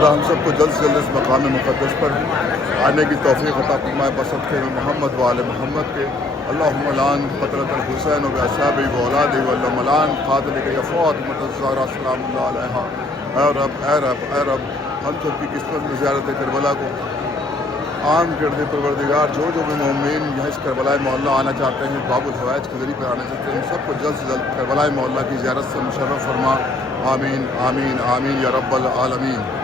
خدا ہم سب کو جلد سے جلد اس مقام مقدس پر آنے کی توفیق عطا فرمائے بصدقہ محمد و آل محمد کے. اللہم لعن قتلۃ الحسین و اصحابہ و اولادہ و لعن قاتل کے فاطمہ الزہرا سلام اللہ علیہا. اے رب اے رب اے رب ہم سب کی قسمت میں زیارت کربلا کو عام کر دے پروردگار. جو بھی مومنین یہاں اس کربلا معلیٰ آنا چاہتے ہیں, باب الحوائج کے ذریعے پر آنا چاہتے ہیں, سب کو جلد سے جلد کربلا معلیٰ کی زیارت سے مشرف فرما. آمین آمین آمین یا رب العالمین.